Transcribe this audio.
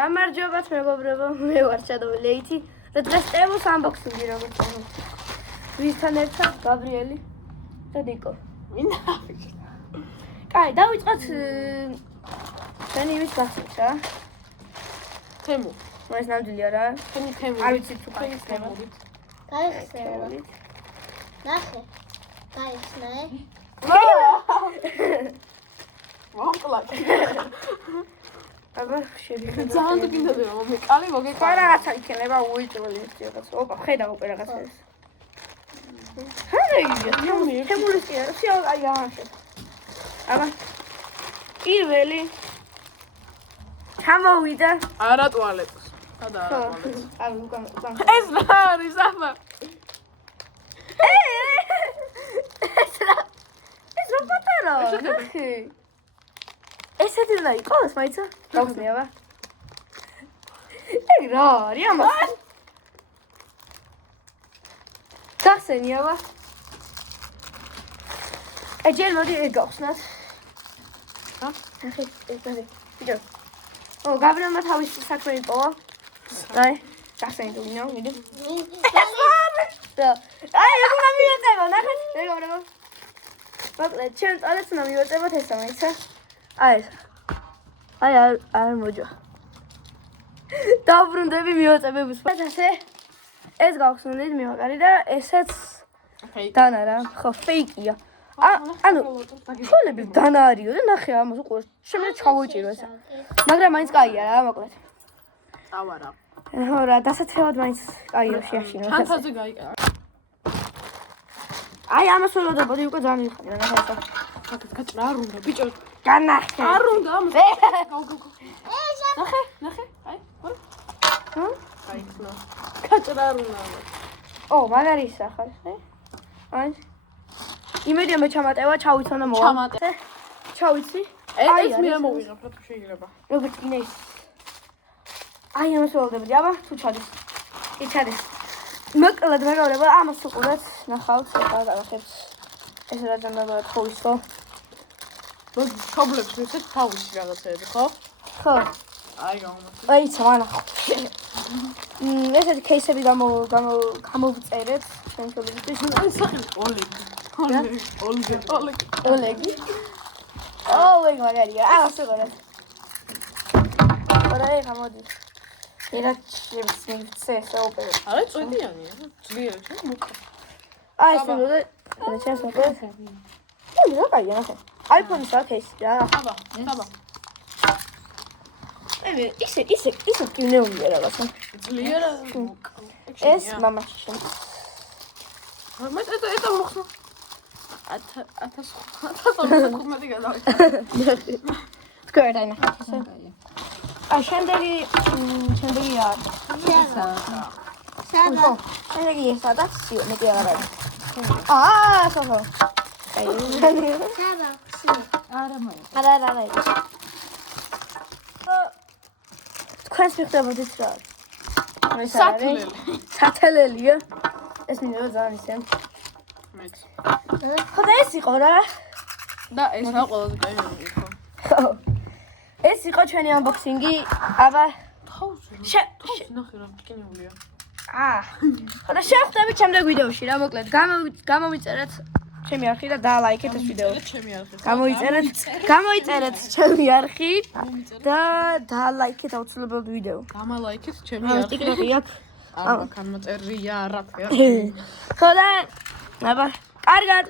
გამარჯობათ მეგობრებო, მე ვარ ჩადოვლეითი და დღეს წევს unboxing-ი როგორც წამოწევთ. ვისთან ერთად გაბრიელი და ნიკო. მინდა. კაი, დავიწყოთ ჩვენი იმის გახსნით რა. თემო. ეს ნამდვილი არა. თემო. არ ვიცი თუ გაიხსნება. გაიხსნება. ნახე. გაიხსნა. მომკლაკ. აბა შევიდე. ძალიან გინდა რომ მე კალი მოგეკვა. რა რაღაცა იქნება უიჭრელი რაღაც. ოპა, ხედავ უკვე რაღაცა ეს. ჰაი, თემულის კი არა, შეავ აი ამაში. აბა. პირველი ჩამოვიდა. არა ტუალეტს. სადა არა ტუალეტს. აი უკან. ეს რა არის აბა? ეს რა პატარაა? ნახე. ესეთი უნდა იყოს, მაიცა? გავხსნი აბა. ეგ რა არის ამას? გახსენი აბა. ჯერ მოდი ეგ გავხსნათ. რა? ნახე, ეს არის. ბიჭო. ო, გაბრიელმა თავის საქმე იპოვა. აი, გახსენი თუ გინდა, მიდი. აი, ეს უნდა მივეწევო, ნახე, მეგობრებო. მოკლედ, ჩვენ წალეთ უნდა მივეწევოთ ესა, მაიცა? აი ეს. აი არ მოჯო. დაბრუნდები მივეწებების. ასე ეს გავხსნით მივაყარი და ესეც დანა რა, ხო, ფეიკია. ანუ ფოლები დანა არისო და ნახე ამას უყურე. შემდეგ ჩავოჭირო ესა. მაგრამ მაინც კაია რა, მოკლედ. წავარა. ხო რა, დასაცრევად მაინც კაია შეაშინო. ჩანთაზე გაიკარა. აი ამას ველოდებოდი უკვე ძალიან მიხარი რა, ნახე ესა. გაჭრა არ უნდა ბიჭო. განახე. არ უნდა ამას. ნახე, ნახე. აი, ვარ. ჰა? აი, ხნა. გაჭრა არ უნდა ამას. ო, მაგარი ის ახალი, ხე? აი. იმედია მე ჩამატევა, ჩავიცო და მოვა. ჩამატე. ჩავიცი. ეს მე მოვიღებ რა თუ შეიძლება. როგორც კიდე ის. აი ამას ველოდებოდი, აბა, თუ ჩადის. კი ჩადის. მოკლედ მეგობრებო, ამას უყურეთ, ნახავთ, ეხლა გავახებთ. ეს რა ძანდა თხოვისო. მოდი, ჩაბლებს ესეთ თავისი რაღაცეები, ხო? ხო. აი გამომაწვი. აი ცამანახო. ესეთი кейსები გამოვწერეთ ჩვენ შეგიძლიათ. აი სახელი ოლეგი. ოლეგი. ოლეგი. ოლეგი მაგარია. ამას უყურეთ. არა ეხა მოდი. ერა შემცე საოპერო. არა წვდიანია. ძლიერი თუ მოკა. აი ეს მოდი. რა შეასრულე? აი რა კაია ნახე. iPhone-ის რა кейსი რა. აბა, აბა. ისე კინეულია რაღაცა. ძლიერი მოკა. ეს მამაში შენ. მე ეს მოხსნა. 1515 გადავიდა. თქვენ რა ნახეთ ესე. აი შემდეგი რა. სადა. შემდეგი ესა და სიო მეტი აღარ არის. ხო. აი. სადა. არა. თქვენს მიხდებოდით რა. სათელელია. ეს მინდა ძალიან ისე. მეც. ხო და ეს იყო რა. და ეს რა ყველაზე კაი იყო. ხო. ეს იყო ჩვენი unboxing-ი. აბა თავზე ნახე რა კინეულია. ხო და შევხვდებით შემდეგ ვიდეოში რა, მოკლედ გამოვიწერეთ ჩემი არხი და დაალაიქეთ ეს ვიდეო. ჩემი არხი. გამოიწერეთ ჩემი არხი და დაალაიქეთ აუცილებლად ვიდეო. გამალაიქეთ ჩემი აი არხი. ტიკტოკი აქვს. არა, განმოწერია რა ქვია. ხო და აბა, კარგად